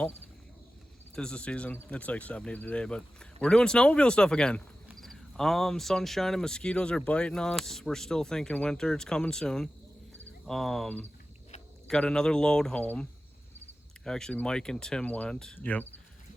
well, 'tis the season. It's like 70 today, but we're doing snowmobile stuff again. Sun's shining, mosquitoes are biting us. We're still thinking winter, it's coming soon. Got another load home. Actually, Mike and Tim went. Yep.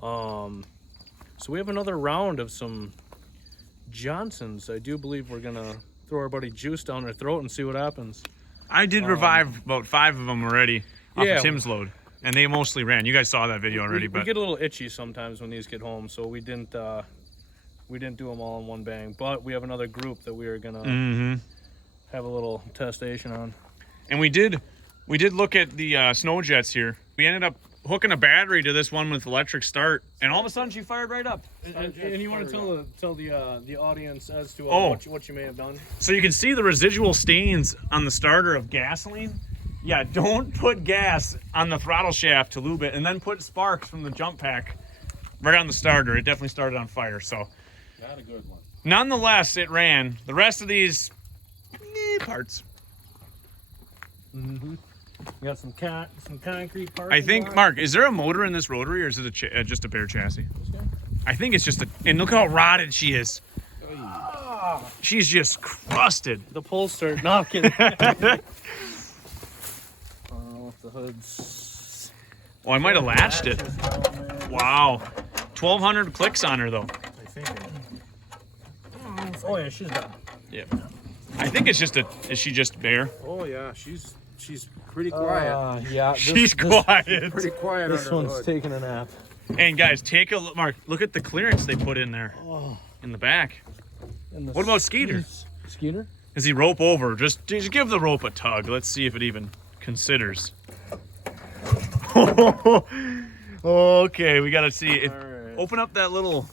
So we have another round of some Johnsons. I do believe we're gonna throw our buddy Juice down their throat and see what happens. I did revive about 5 of them already off yeah. of Tim's load, and they mostly ran. You guys saw that video already, we get a little itchy sometimes when these get home, so we didn't do them all in one bang. But we have another group that we are gonna have a little testation on. And we did look at the snow jets here. We ended up hooking a battery to this one with electric start, and all of a sudden she fired right up. And you want to tell the audience as to what you may have done? So you can see the residual stains on the starter of gasoline. Yeah, don't put gas on the throttle shaft to lube it, and then put sparks from the jump pack right on the starter. It definitely started on fire. So, not a good one. Nonetheless, it ran. The rest of these parts. We got some concrete parts. I think, Mark, is there a motor in this rotary, or is it just a bare chassis? I think it's just a. And look how rotted she is. She's just crusted. The pulls start knocking. The hood's. Oh, I might have latched it. Wow, 1,200 clicks on her though. I think. Oh yeah, she's done. Yeah. I think it's just a. Is she just bare? Oh yeah, she's pretty quiet. Yeah, She's quiet. Pretty quiet. This under the one's hood. taking a nap. And guys, take a look, Mark. Look at the clearance they put in there in the back. What about Skeeter? Skeeter? As he rope over, just give the rope a tug. Let's see if it even considers. Okay, we gotta see it. Right. Open up that little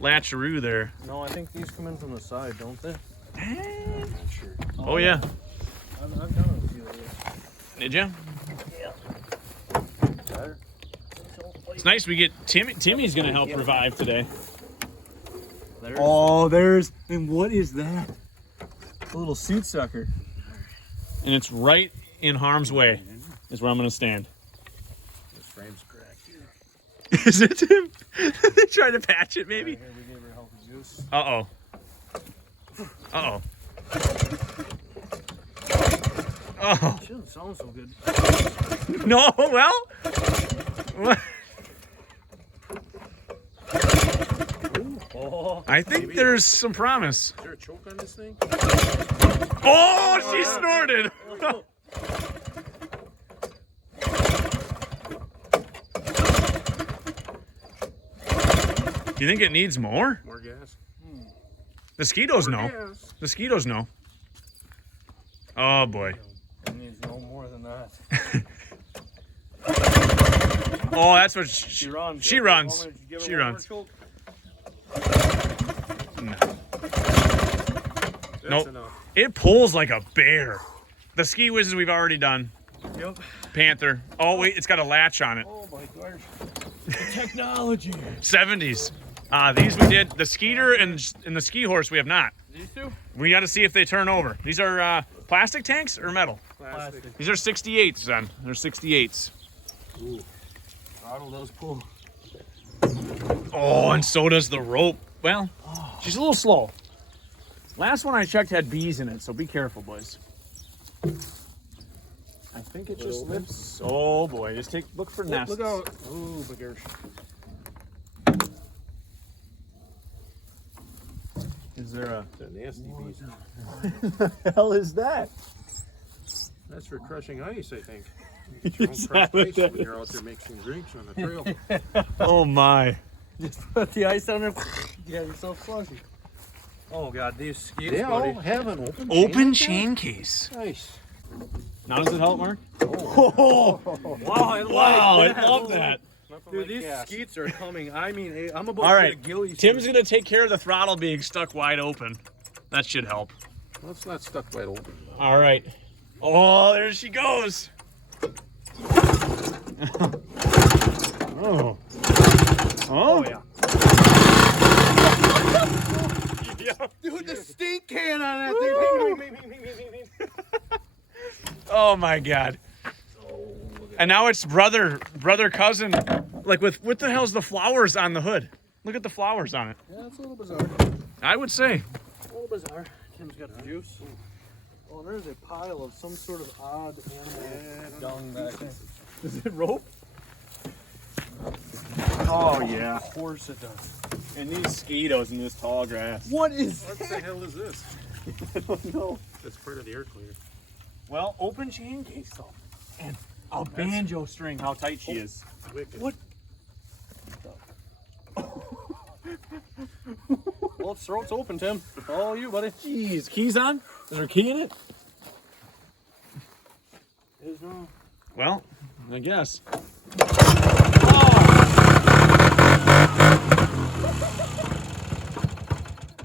latcheroo there. No, I think these come in from the side, don't they? Sure. Oh yeah. I've done a few of these. Did you? Yeah. It's nice we get Timmy's gonna help revive today. And what is that? A little seat sucker. And it's right in harm's way is where I'm gonna stand. This frame's cracked here. Is it Tim? They trying to patch it maybe? Here, we gave her help with Juice. Uh-oh. Uh-oh. Oh. She doesn't sound so good. No, well. What? Oh, I think there's some promise. Is there a choke on this thing? Oh, she snorted. Do you think it needs more? More gas. The mosquitoes know. Gas. The mosquitoes know. Oh boy. it needs no more than that. Oh, that's what She runs. She runs. Give her She one more runs. choke. No. That's Nope. enough. It pulls like a bear. The ski whizzes we've already done. Yep. Panther. Oh wait, it's got a latch on it. Oh my gosh. The technology. 70s. These we did. The Skeeter and the ski horse we have not. These two? We got to see if they turn over. These are plastic tanks or metal? Plastic. These are 68s then. They're 68s. Ooh. Throttle does pull. Oh, and so does the rope. Well, she's a little slow. Last one I checked had bees in it, so be careful, boys. I think it just lips. Oh boy, just look for nests. Look out. Ooh, bigger. Is there a? It's a nasty beast. What the hell is that? That's for crushing ice, I think. You get your own Is crushed that what ice that when you're out there making drinks on the trail. Oh my. Just put the ice down there. You have yourself slushy. Oh god, these skis, They all buddy. have an open Open chain chain case. Nice. Now does it help, Mark? Wow, I love that. Dude, these skeets are coming. I mean, I'm about All to right, get a ghillie Tim's suit. gonna take care of the throttle being stuck wide open. That should help. Well, it's not stuck wide open. All right. Oh, there she goes. Oh. Oh yeah. Dude, the stink can on that thing. Oh my God. Oh, look And now it's brother, cousin. Like what the hell's the flowers on the hood? Look at the flowers on it. Yeah, it's a little bizarre. I would say. A little bizarre. Tim's got the juice. Oh, there's a pile of some sort of odd animal dung back there. Is it rope? Oh yeah. Of course it does. And these mosquitoes in this tall grass. What is What the hell is this? I don't know. That's part of the air cleaner. Well, open chain case though. And a banjo string. How tight she is. Wicked. What? Well, its throat's open, Tim. All you, buddy. Jeez, keys on? Is there a key in it? There's no. Well, I guess.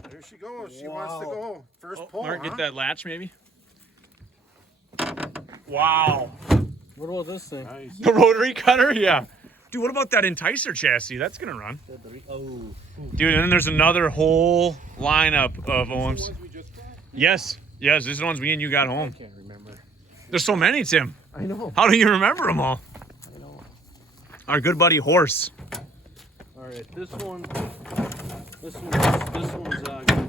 There she goes. She wants to go. First pull, Mark, huh? get that latch maybe. Wow. What about this thing? Nice. The rotary cutter? Yeah. Dude, what about that enticer chassis? That's gonna run. Oh. Dude, and then there's another whole lineup of The OMs. ones we just got? Yes, these are the ones me and you got home. Can't remember. There's so many, Tim. I know. How do you remember them all? I know. Our good buddy Horse. All right, this one's got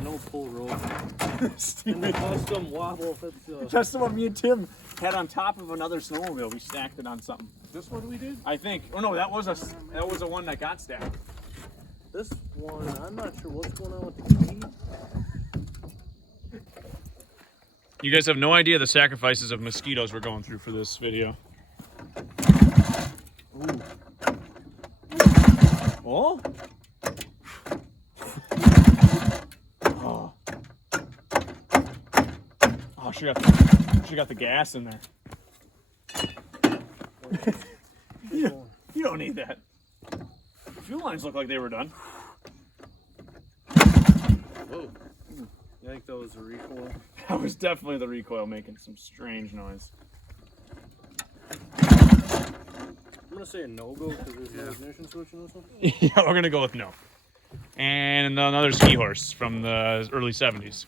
no pull rope. And the custom wobble fits. That's the one me and Tim had on top of another snowmobile. We stacked it on something. This one we did? I think. Oh no, that was the one that got stacked. This one, I'm not sure what's going on with the key. You guys have no idea the sacrifices of mosquitoes we're going through for this video. Ooh. Oh? Oh. Oh, she got the gas in there. You don't need that. The fuel lines look like they were done. Whoa. I think that was a recoil. That was definitely the recoil making some strange noise. I'm gonna say a no-go because there's no ignition switch in this one. Yeah, we're gonna go with no. And another ski horse from the early 70s.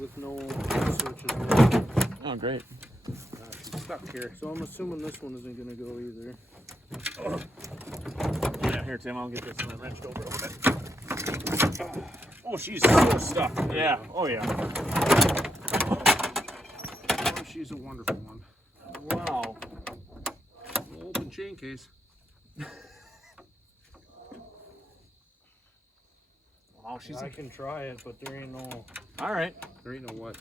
With no switch as well. Oh, great. She's stuck here. So I'm assuming this one isn't gonna go either. Yeah, here, Tim, I'll get this one wrenched over a little bit. Oh, she's so stuck. Yeah, oh yeah. Oh, she's a wonderful one. Wow. Open chain case. Wow, she's I can try it, but there ain't no all right. There ain't no what.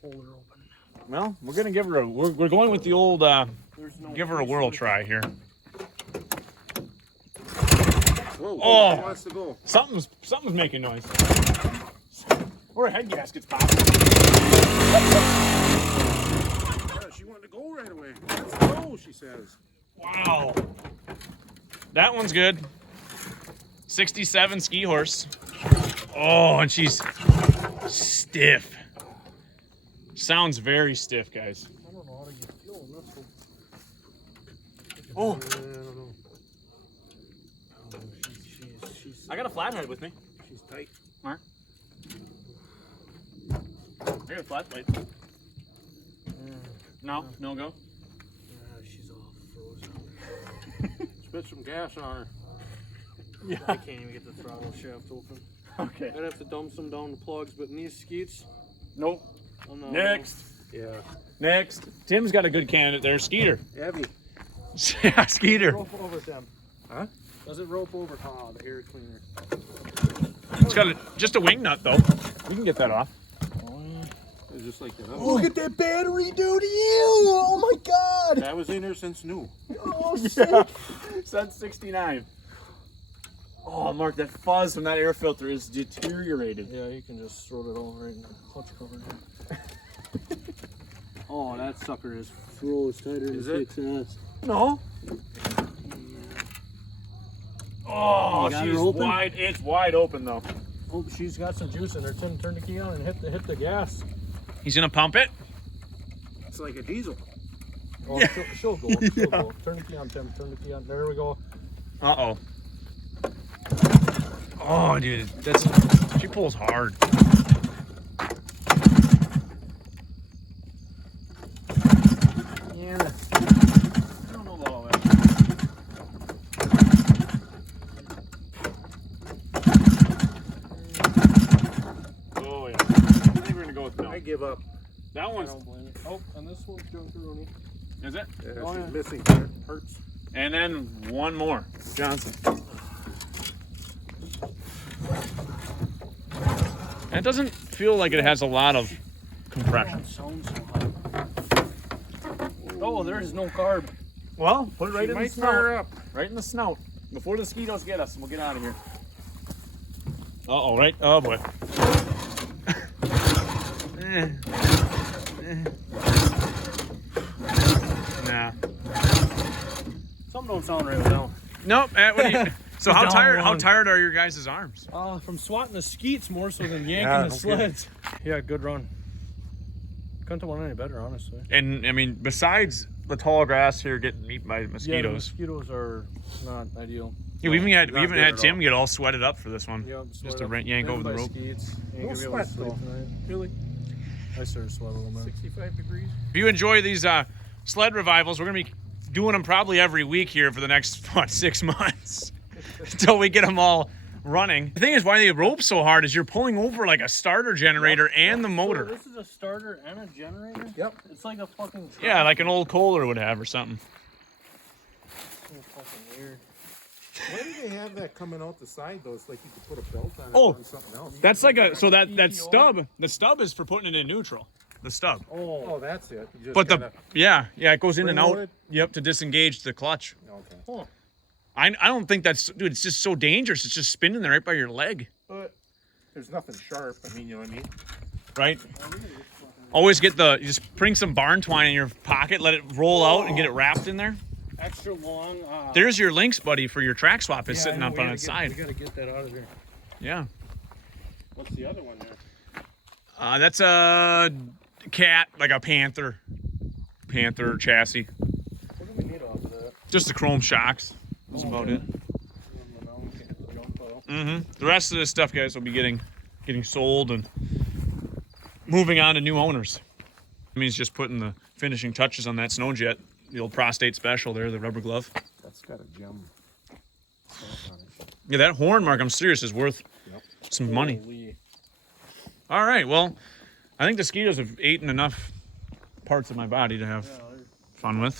holder open. Well, we're gonna give her a. We're going with the old. There's no Give her a whirl try here. Whoa, Oh. she wants to go. Something's making noise. Or a head gasket's popping. Yeah, she wanted to go right away. Let's go, she says. Wow. That one's good. 67 ski horse. Oh, and she's stiff. Sounds very stiff, guys. I don't know how to get fuel in this one. Oh, I don't know. She's I got a flathead with me. She's tight. Mark. I got a flat plate. No, no go. she's all frozen. Spit some gas on her. Yeah. I can't even get the throttle shaft open. Okay. I'd have to dump some down the plugs, but in these skeets, Nope. I'm not. Next. Yeah. Next. Tim's got a good candidate there. Skeeter. Heavy. Yeah, Skeeter. Rope over, Tim. Huh? Does it rope over? Oh, the air cleaner. It's got just a wing nut, though. We can get that off. It's just like that. Look at that battery do to you! Oh my god! That was in her since new. Oh, Yeah. Since 69. Oh, Mark, that fuzz from that air filter is deteriorated. Yeah, you can just throw it all right in the clutch cover here. Oh, that sucker is froze tighter than Is it? kicks ass. No. Oh, You got her she's open? wide. It's wide open, though. Oh, she's got some juice in her. Tim, turn the key on and hit the gas. He's going to pump it. It's like a diesel. Oh, Yeah. she'll go. She'll go. Turn the key on, Tim. Turn the key on. There we go. Uh-oh. Oh, dude. She pulls hard. Yeah. I don't know about all that. Oh yeah. I think we're gonna go with no. I give up. That I one's don't blame you. Oh, and this one's junkaroonie. is it? Yeah, Oh, she's yeah. missing here. Hurts. And then one more. Johnson. It doesn't feel like it has a lot of compression. It sounds so hot. Oh, there's no carb. Well, put it right She in the might flare snout. up. Right in the snout. Before the mosquitoes get us, and we'll get out of here. Uh-oh, right? Oh, boy. Nah. Something don't sound right now. Nope. What do you, so how Down one. tired are your guys' arms? From swatting the skeets more so than yanking Yeah, the no sleds. Yeah, good run. Couldn't have won any better, honestly. And I mean, besides the tall grass here getting eaten by Yeah, the mosquitoes, mosquitoes are not ideal. yeah, we even not had good at Tim all. get all sweated up for this one. Yep, Just to yank over the rope. Skeets. Ain't No gonna be able to sweat, sleep though. tonight. Really? I started sweating a little bit. 65 degrees. If you enjoy these sled revivals, we're gonna be doing them probably every week here for the next 6 months until we get them all running. The thing is, why they rope so hard is you're pulling over like a starter generator and the motor. So this is a starter and a generator? Yep. It's like a fucking truck. Yeah, like an old Kohler would have or something. So fucking weird. Why do they have that coming out the side though? It's like you could put a belt on it Oh. or something else. That's like a so that ETO? stub. The stub is for putting it in neutral. The stub. Oh, that's it. You just But the kinda- yeah it goes in and out. Spring-loaded? Yep, to disengage the clutch. Okay. Huh. I don't think that's dude. It's just so dangerous. It's just spinning there right by your leg. But there's nothing sharp. I mean, you know what I mean? Right. Always get you just bring some barn twine in your pocket, let it roll out and get it wrapped in there. Extra long. There's your links, buddy, for your track swap. Is yeah, sitting I know, up we on gotta its get- side. We gotta get that out of there. Yeah. What's the other one there? That's a cat, like a Panther chassis. What do we need off of that? Just the chrome shocks. That's about it. The rest of this stuff, guys, will be getting sold and moving on to new owners. It means just putting the finishing touches on that snow jet, the old prostate special there, the rubber glove. That's got a gem. Yeah, that horn, Mark, I'm serious, is worth some money. Holy. All right, well, I think the mosquitoes have eaten enough parts of my body to have Yeah, fun with.